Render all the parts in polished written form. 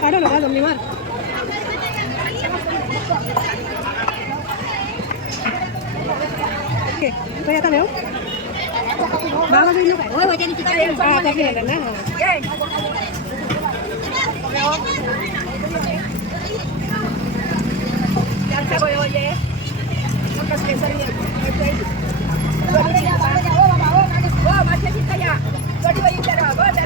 काढो ना जमनी मार ओके तो आता लेव बाबा जाईल काय होय होय त्यांनी तिकडे ना याचा होय होय कसले सरी हो माझ्या तिथे या कधी वही करा बरं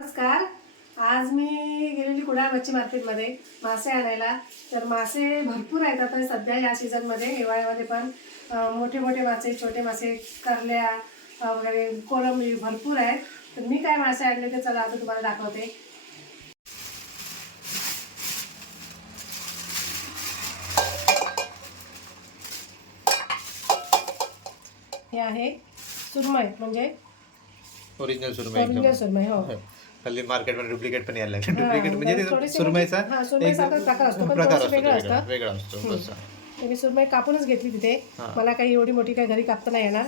नमस्कार. आज मी गेलेली कुडाळ मच्छी मार्केटमध्ये मासे आणायला. तर मासे भरपूर आहेत आता सध्या या सीझनमध्ये, हिवाळ्यामध्ये पण मोठे मोठे मासे, छोटे मासे, करल्या वगैरे, कोळंबी भरपूर आहेत. तर मी काय मासे आणले ते चला आता तुम्हाला दाखवते. हे आहे सुरमई, म्हणजे ओरिजिनल सुरमई. ओरिजिनल सुरमई. हो, हल्ली मार्केटमध्ये डुप्लिकेट पण यायला लागले. डुप्लिकेट म्हणजे सुरमईचा एक प्रकार असतो, वेगळा असतो. मी सुरमई कापूनच घेतली तिथे. मला काही एवढी मोठी काही घरी कापता नाही येणार.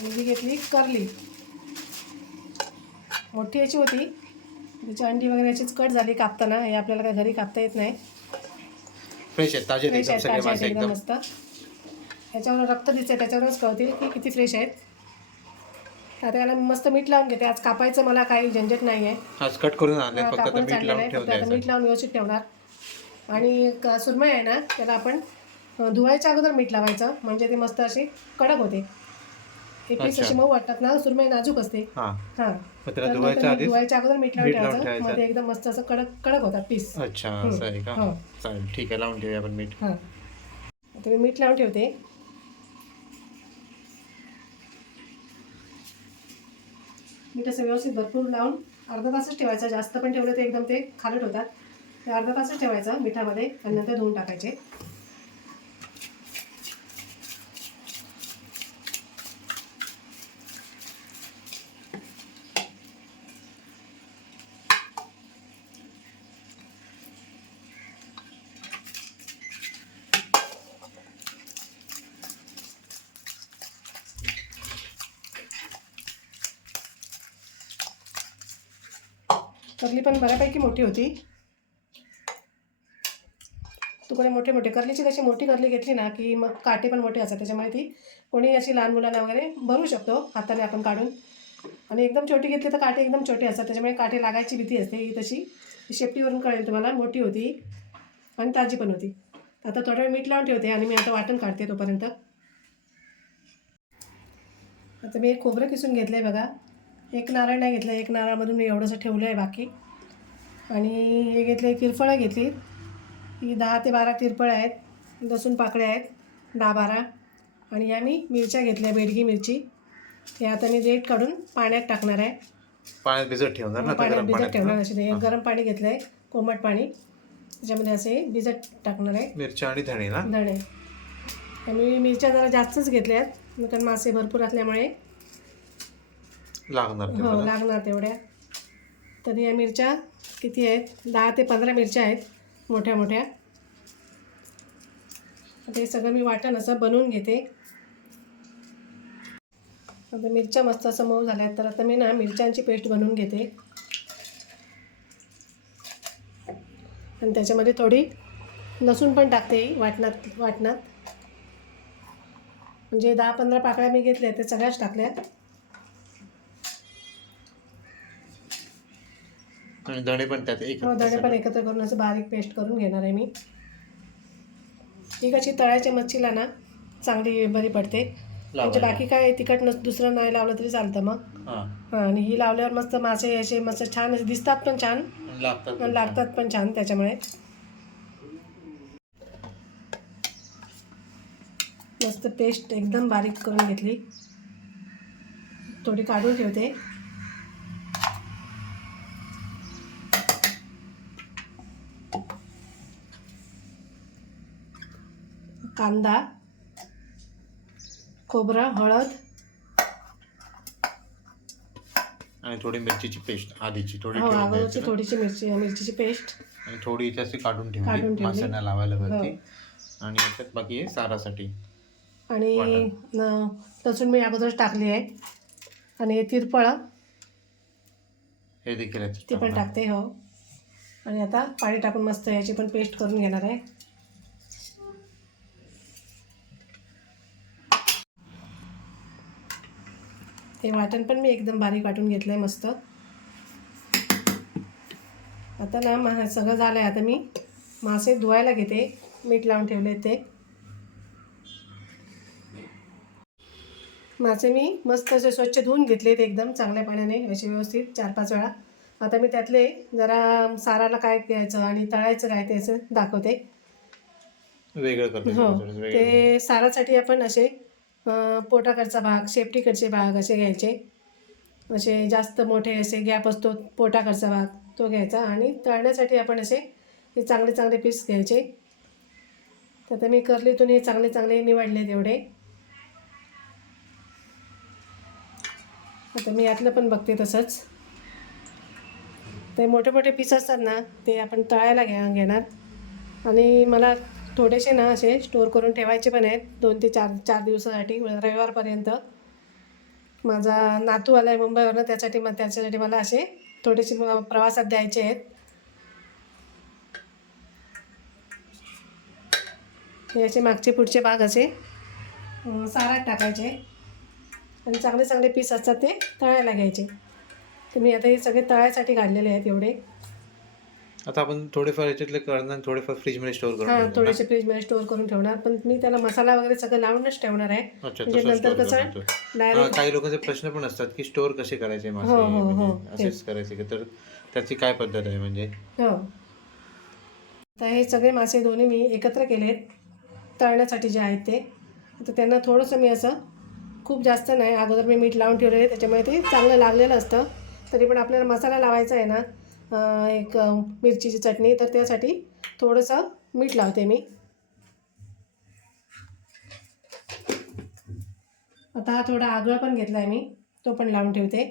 आणि घेतली करली, मोठी याची होती. त्याची अंडी वगैरे याचीच कट झाली कापताना. हे आपल्याला काही घरी कापता येत नाही. फ्रेश आहेत, ताजे एकदम मस्त. ह्याच्यावर रक्त दिसते, त्याच्यावरच कळतील की किती फ्रेश आहेत. आता याला मस्त मीठ लावून घेते. आज कापायचं मला काही झंझट नाही आहे. आज कट करून आणले, फक्त मीठ लावून व्यवस्थित ठेवणार. आणि सुरमई आहे ना, त्याला आपण धुवायच्या अगोदर मीठ लावायचं, म्हणजे ते मस्त अशी कडक होते. हे पीस अशी मऊ वाटतात ना, सुरमई नाजूक असते. धुवायच्या अगोदर मीठ लावून ठेवायचं, मध्ये एकदम मस्त असं कडक होतात पीस. अच्छा, चालेल, ठीक आहे, लावून ठेवूया आपण मीठ. हां, आता मी मीठ लावून ठेवते. मीठ असं व्यवस्थित भरपूर लावून अर्धा तासच ठेवायचं. जास्त पण ठेवलं तर एकदम ते खारट होतात. ते अर्धा तासच ठेवायचं मिठामध्ये आणि नंतर धुवून टाकायचे. करली पण बऱ्यापैकी मोठी होती. तुकडे मोठे मोठे. करलीची कशी मोठी करली घेतली ना की मग काटे पण मोठे असतात, त्याच्यामुळे ती कोणी अशी लहान मुलांना वगैरे भरू शकतो हाताने आपण काढून. आणि एकदम छोटी घेतली तर काटे एकदम छोटे असतात, त्याच्यामुळे काटे लागायची भीती असते. ही तशी शेपटीवरून कळेल तुम्हाला, मोठी होती आणि ताजी पण होती. आता थोडा वेळ मीठ लावून ठेवते आणि मी आता वाटण काढते तोपर्यंत. आता मी एक खोबरं किसून घेतलं आहे बघा. एक नारळ नाही घेतलं, एक नारळामधून मी एवढंसं ठेवलं आहे बाकी. आणि हे घेतले, तिरफळं घेतली. ही 10 ते 12 तिरफळं आहेत. लसूण पाकळ्या आहेत 10-12. आणि ह्या मी मिरच्या घेतल्या, बेडगी मिरची. हे आता मी देठ काढून पाण्यात टाकणार आहे. पाण्यात भिजत ठेवणार ना, पाण्यात गरम भिजत पाण्यात ठेवणार असे. एक गरम पाणी घेतलं आहे, कोमट पाणी, त्याच्यामध्ये असे भिजत टाकणार आहे मिरच्या आणि धणे ना. धणे. मी मिरच्या जरा जास्तच घेतल्या आहेत कारण मासे भरपूर असल्यामुळे लागणार ते हो मला. लागणार तेवढ्या. तर या मिरच्या किती आहेत, 10 ते 15 मिरच्या आहेत मोठ्या मोठ्या. ते सगळं मी वाटण असं बनवून घेते. आता मिरच्या मस्त असं मऊ झाल्या आहेत, तर आता मी ना मिरच्यांची पेस्ट बनवून घेते आणि त्याच्यामध्ये थोडी लसूण पण टाकते वाटणात. म्हणजे 10-15 पाकळ्या मी घेतल्या ते सगळ्याच टाकल्या. आणि धणे पण त्यात धणे पण एकत्र करून असं बारीक पेस्ट करून घेणार आहे मी. ही कशी तळ्याच्या मच्छीला ना चांगली बरी पडते. म्हणजे बाकी काय तिखट दुसरं नाही लावलं तरी चालतं मग. हां, आणि ही लावल्यावर मस्त मासे असे मस्त छान असे दिसतात पण छान, लागतात पण छान. त्याच्यामुळे मस्त पेस्ट एकदम बारीक करून घेतली. थोडी काढून ठेवते. कांदा, खोबरं, हळद आणि थोडी मिरचीची पेस्ट आधीची थोडी हो ठेवून अगोदरची द्यायची ना. थोडीशी मिरचीची पेस्ट आणि थोडी इथे अशी काढून काढून ठेवली ठेवली. माशांना लावायला वरती. हो. आणि याच्यात बाकी आहे सारासाठी आणि लसूण मी अगोदरच टाकली आहे. आणि हे तिरफळं हे देखील याच्यात ती पण टाकणार. टाकते. हो. आणि आता पाणी टाकून मस्त याची पण पेस्ट करून घेणार आहे. हे वाटण पण मी एकदम बारीक वाटून घेतलं आहे मस्त. आता ना सगळं झालं आहे. आता मी मासे धुवायला घेते. मीठ लावून ठेवले ते मासे मी मस्त असे स्वच्छ धुवून घेतलेत एकदम चांगल्या पाण्याने असे व्यवस्थित 4-5 वेळा. आता मी त्यातले जरा साराला काय द्यायचं आणि तळायचं काय ते असं दाखवते. वेगळं करते. हो, ते सारासाठी आपण असे पोटाकडचा भाग, शेपटीकडचे भाग असे घ्यायचे. असे जास्त मोठे असे गॅप असतो पोटाकडचा भाग तो घ्यायचा. आणि तळण्यासाठी आपण असे हे चांगले पीस घ्यायचे. तर आता मी कर्लीतून हे चांगले निवडले तेवढे. आता मी यातलं पण बघते तसंच. ते मोठे पीस असतात ना ते आपण तळायला घेणार. आणि मला थोडेसे ना असे स्टोअर करून ठेवायचे पण आहेत 2 ते 4 दिवसासाठी, रविवारपर्यंत. माझा नातू आला आहे मुंबईवरून, त्याच्यासाठी मला असे थोडेसे प्रवासात द्यायचे आहेत. हे असे मागचे पुढचे भाग असे सारात टाकायचे आणि चांगले पीस असतात ते तळायला घ्यायचे. तर मी आता हे सगळे तळायसाठी काढलेले आहेत एवढे. आता आपण थोडेफार याच्यातले करणार, थोडेफार फ्रीजमध्ये स्टोअर करून ठेवणार. थोडेसे फ्रीजमध्ये स्टोअर करून ठेवणार. पण मी त्याला मसाला वगैरे सगळं लावूनच ठेवणार आहे. अच्छा, म्हणजे तसं नंतर store कसं करतो. डायरेक्ट काही लोकांचे प्रश्न पण असतात की स्टोअर कसे करायचे मासे, हो, म्हणजे असेच करायचे का, तर त्याची काय पद्धत आहे म्हणजे. हो. तर हे सगळे मासे दोन्ही मी एकत्र केलेत तळण्यासाठी जे आहेत ते. तर त्यांना थोडंसं मी असं खूप जास्त नाही, अगोदर मी मीठ लावून ठेवलेलं आहे त्याच्यामुळे ते चांगलं लागलेलं असतं. तरी पण आपल्याला मसाला लावायचा आहे ना, एक मिरचीची चटणी, तर त्यासाठी थोडंसं मीठ लावते मी. आता हा थोडा आगळ पण घेतला आहे मी, तो पण लावून ठेवते.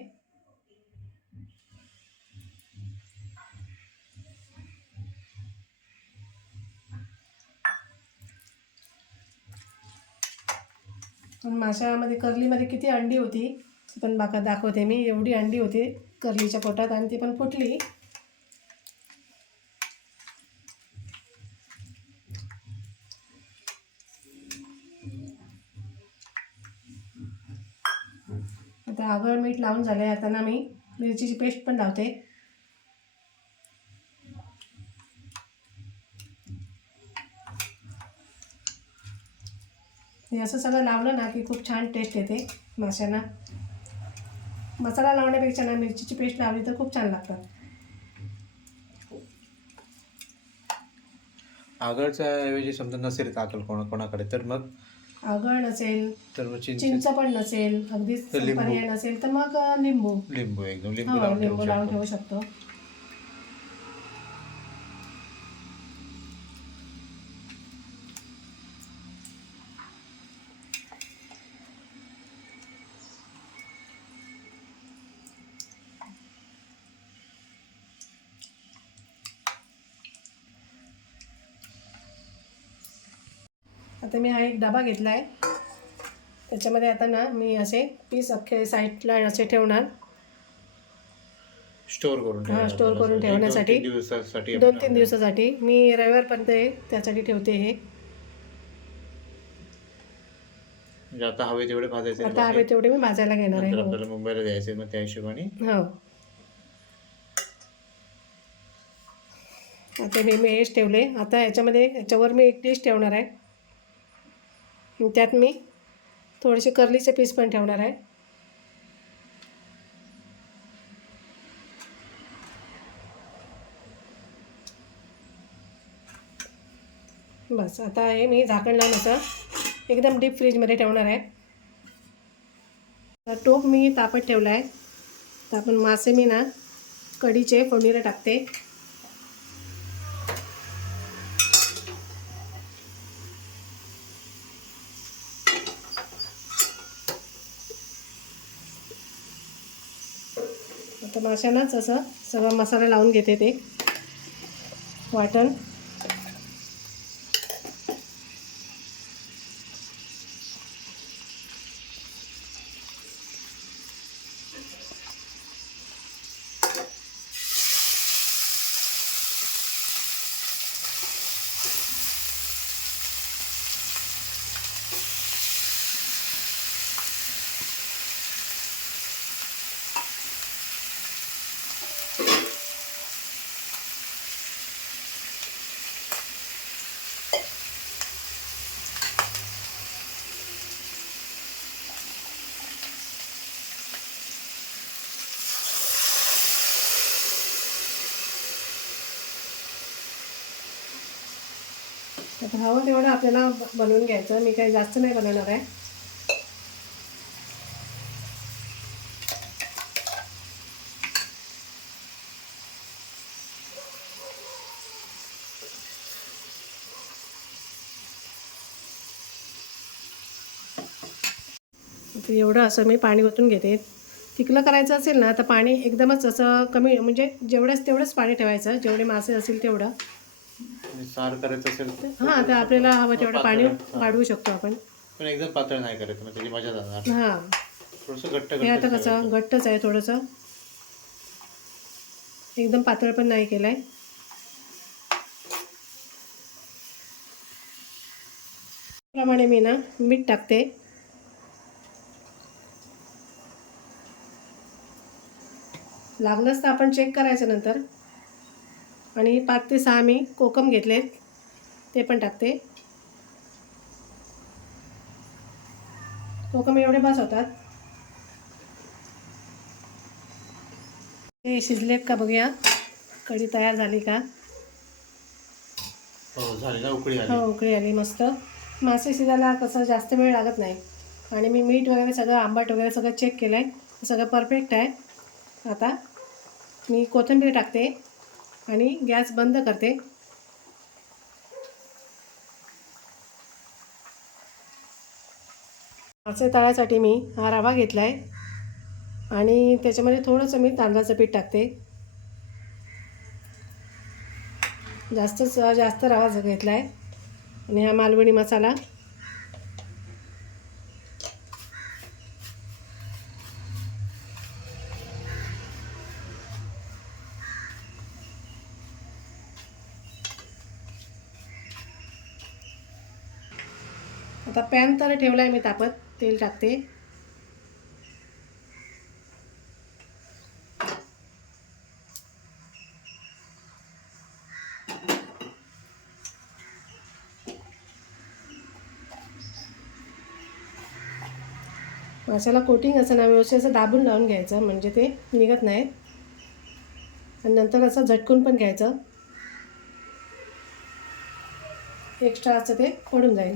पण माशामध्ये कर्लीमध्ये किती अंडी होती पण दाखवते मी. एवढी अंडी होती कर्लीच्या पोटात आणि ती पण फुटली. आता आगळ मीठ लावून झाले. आता ना मी मिरचीची पेस्ट पण लावते. हे असं सगळं लावलं ना की खूप छान टेस्ट येते माशांना. मसाला लावण्यापेक्षा ना मिरचीची पेस्ट लावली तर खूप छान लागतात. आगळच्या ऐवजी समजा नसेल काकल कोणाकडे, तर मग आगळ नसेल, तर मग चिंच पण नसेल, अगदीच तर लिंबू. पर्याय नसेल तर मग लिंबू. लिंबू एकदम लिंबू हो, लावून ठेवू लिंबू लावून शकतो. ठेवू शकतो. आता मी हा एक डबा घेतला आहे. त्याच्यामध्ये आता ना मी असे पीस अख्खे साईडला असे ठेवणार. स्टोअर करून हां, ठेवायला स्टोअर करून आपल्याला. 1-2-3 ठेवण्यासाठी दिवसासाठी 2-3 दिवसासाठी. मी रविवारपर्यंत त्यासाठी ठेवते हे. म्हणजे आता हवे तेवढे भाजायचे आणि आता बाकी हवे तेवढे मी भाजायला घेणार आहे. नंतर हो. आपल्याला मुंबईला जायचे मग त्या हिशोबाने. हो. आता मी हेच ठेवले. आता याच्यावर मी एक डिश ठेवणार आहे. त्यात मी थोडेसे कर्लीचे पीस पण ठेवणार आहे. बस आता हे मी झाकण लावून असं एकदम डीप फ्रीजमध्ये ठेवणार आहे. तर टोप मी तापत ठेवला आहे. तर आपण मासे मी ना कढीचे फोडणीला टाकते. आता माशांनाच असं सगळा मसाला लावून घेते ते वाटण. आता हवं तेवढं आपल्याला बनवून घ्यायचं. मी काही जास्त नाही बनवणार आहे. तर एवढं असं मी पाणी ओतून घेते. तिखलं करायचं असेल ना तर पाणी एकदमच असं कमी, म्हणजे तेवढंच पाणी ठेवायचं, जेवढे मासे असतील तेवढं. आणि सार करायचं असेल हां, तर आपल्याला हवं तेवढं पाणी पातळ. वाढवू शकतो आपण. पण एकदम पातळ नाही करायचं, मग त्याची मजा जाणार. हां, थोडंसं घट्ट हे आता घट्ट कसं घट्टच आहे थोडंसं, एकदम पातळ पण नाही केलं आहे. त्याप्रमाणे मी ना मीठ टाकते. लागलंच तर आपण चेक करायचं नंतर. आणि 5 ते 6 मी कोकम घेतलेत, ते पण टाकते. कोकम एवढे बस होतात. ते शिजलेत का बघूया, कढी तयार झाली का. हो झाली ना, उकळी आली. हो, उकळी आली मस्त. मासे शिजायला कसं जास्त वेळ लागत नाही. आणि मी मीठ वगैरे सगळं, आंबट वगैरे सगळं चेक केलं आहे, सगळं परफेक्ट आहे. आता मी कोथिंबीर टाकते आणि गॅस बंद करते. मासे तळायसाठी मी हा रवा घेतला आहे आणि त्याच्यामध्ये थोडंसं मी तांदळाचं पीठ टाकते. जास्त रवा घेतला आहे. आणि हा मालवणी मसाला. आता पॅन तर ठेवला आहे मी तापत, तेल टाकते. माशाला कोटिंग असं ना व्यवस्थित असं दाबून लावून घ्यायचं, म्हणजे ते निघत नाही. आणि नंतर असं झटकून पण घ्यायचं, एक्स्ट्रा असं ते पडून जाईल.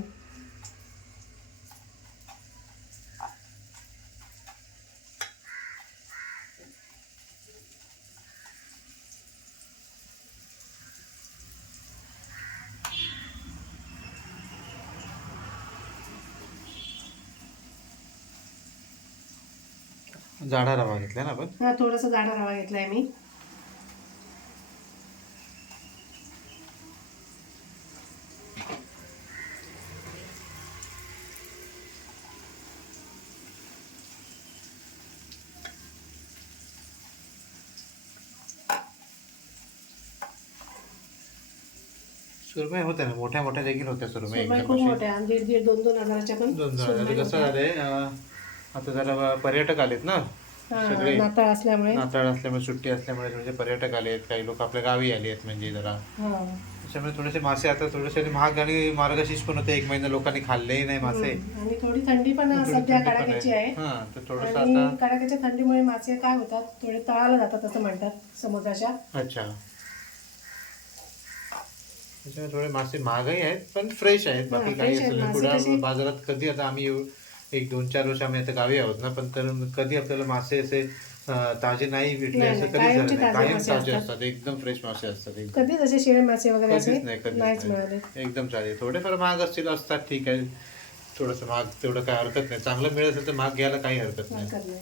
जाडा रवा घेतला ना आपण. हा थोडासा जाडा रवा घेतलाय मी. सुरमई होत्या ना, मोठ्या मोठ्या देखील होत्या सुरमई सुरमई एकदम खूप अशी. मोठ्या, 1.5-2 हजाराच्या पण 2 सुरमई कसं होत्या. झालंय आता जरा पर्यटक आलेत ना हा, सगळे. नाताळ असल्यामुळे. नाताळ असल्यामुळे, सुट्टी असल्यामुळे म्हणजे पर्यटक आले आहेत, काही लोक आपल्या गावी आले आहेत म्हणजे जरा. हा. त्याच्यामुळे थोडेसे मासे आता थोडेसे महाग आणि मार्गशीर्ष पण होते, 1 महिना लोकांनी खाल्लेही नाही मासे. आणि थोडी थंडी पण थोडी सध्या थंडी पण कडाक्याची आहे. हा, तर थोडंसं आणि आता. कडाक्याच्या थंडीमुळे मासे काय होतात, थोडे तळाला जातात असं म्हणतात समुद्राच्या. अच्छा. त्याच्यामुळे थोडे मासे महागही आहेत पण फ्रेश आहेत, बाकी हा, काही fresh आहेत असेल मासे पुढे तसे. बाजारात कधी आता आम्ही 1-2-4 वर्ष आम्ही आता गावी आहोत ना, पण तर कधी आपल्याला मासे असे ताजे नाही भेटले नाही, असं नाही, कधीच कायमचे झालं नाही. ताजे कायम मासे ताजे असतात. असतात, एकदम फ्रेश मासे असतात एकदम. कधीच असे शेळे मासे वगैरे असे कधीच नाही, कधीच नाहीच नाही. मिळाले. एकदम चालेल. थोडेफार महाग असतील असतात, ठीक आहे. थोडंसं महाग तेवढं काय हरकत नाही, चांगलं मिळत असेल तर महाग घ्यायला काही हरकत नाही. हरकत नाही.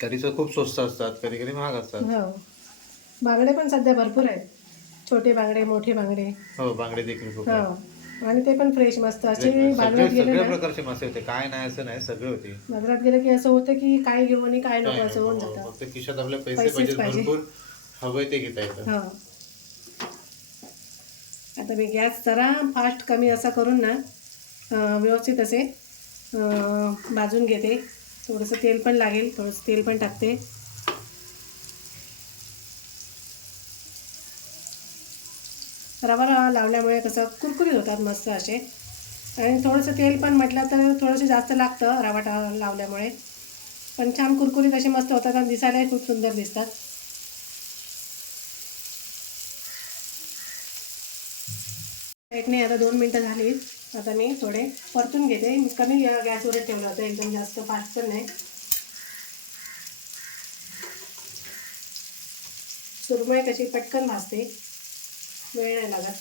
कधी तर खूप स्वस्त असतात, कधी कधी महाग असतात. हो. बांगडे पण सध्या भरपूर आहेत, छोटे बांगडे, मोठे बांगडे. हो, बांगडे देखील खूप हो. आहेत. आणि ते पण फ्रेश मस्त असे. सगळे बाजारात गेले सगळ्या ना, प्रकारचे मासे होते, काय नाही असं नाही, सगळे होते. बाजारात गेलं की असं होतं की काय घेऊ आणि काय नको काय असं नको, होऊन हो, जातं. फक्त खिशात आपल्या पैसे पैसेच पाहिजे पाहिजे. भरपूर, हवंय ते घेता येतं. हो. आता मी गॅस जरा फास्ट कमी असा करून ना व्यवस्थित असे भाजून घेते. थोडंसं तेल पण लागेल, थोडंसं तेल पण टाकते. रवा लावल्यामुळे कसं कुरकुरीत होतात मस्त असे. आणि थोडंसं तेल पण म्हटलं तर थोडंसं जास्त लागतं रवा लावल्यामुळे, पण छान कुरकुरीत असे मस्त होतात आणि दिसायलाही खूप सुंदर दिसतात. एकने आता 2 मिनटं झाली. आता मी थोडे परतून घेते. मी कमी गॅसवर ठेवलं होतं, एकदम जास्त फास्ट पण नाही. सुरमई कशी पटकन भाजते, वेळ नाही लागत.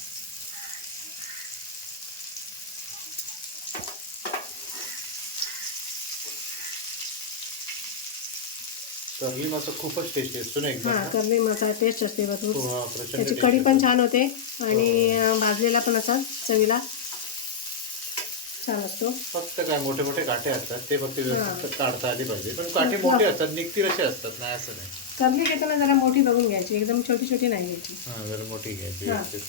कर्ली मासा खूपच टेस्टी असतो ना एकदम. हां, कर्ली मसाला टेस्ट असते भरपूर. हो, प्रचंड त्याची tasty कढी पण असतो. छान होते आणि भाजलेला पण असा चवीला छान असतो. फक्त काय मोठे मोठे काटे असतात, ते फक्त व्यवस्थित काढता आले पाहिजे. पण काटे हा. मोठे असतात, निघतील असे असतात, नाही असं नाही. कर्ली घेताना जरा मोठी बघून घ्यायची, एकदम छोटी छोटी नाही घ्यायची. हा, जरा मोठी घ्यायची हा. व्यवस्थित.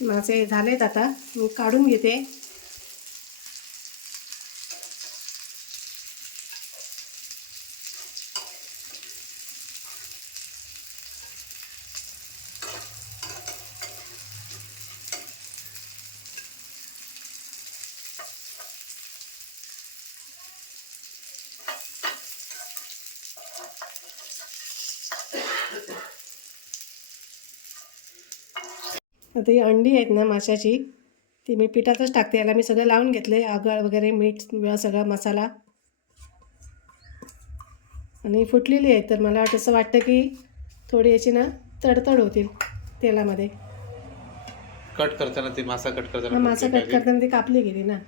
मासे झालेत, आता मी काढून घेते. आता ही अंडी आहेत ना माशाची, ती मी पिठातच टाकते. याला मी सगळं लावून घेतले, आगळ वगैरे, मीठ, सगळा मसाला. आणि फुटलेली आहे, तर मला असं वाटतं की थोडी याची ना तडतड होतील तेलामध्ये. कट करताना ते मासा कट हा, करताना मासा फुटते कट काय करताना ती कापली गेली ना.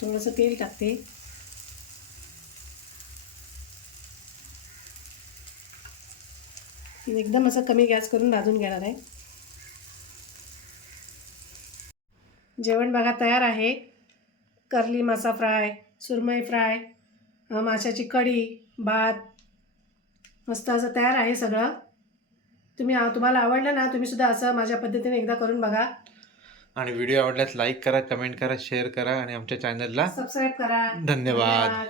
थोडंसं तेल टाकते. एकदम असं कमी गॅस करून भाजून घेणार आहे. जेवण बघा तयार आहे. कर्ली मासा फ्राय, सुरमई फ्राय, माशाची कढी, भात, मस्त असं तयार आहे सगळं. तुम्हाला आवडलं ना, तुम्ही सुद्धा असं माझ्या पद्धतीने एकदा करून बघा. आणि व्हिडिओ आवडल्यास लाईक करा, कमेंट करा, शेअर करा आणि आमच्या चॅनलला सबस्क्राईब करा. धन्यवाद.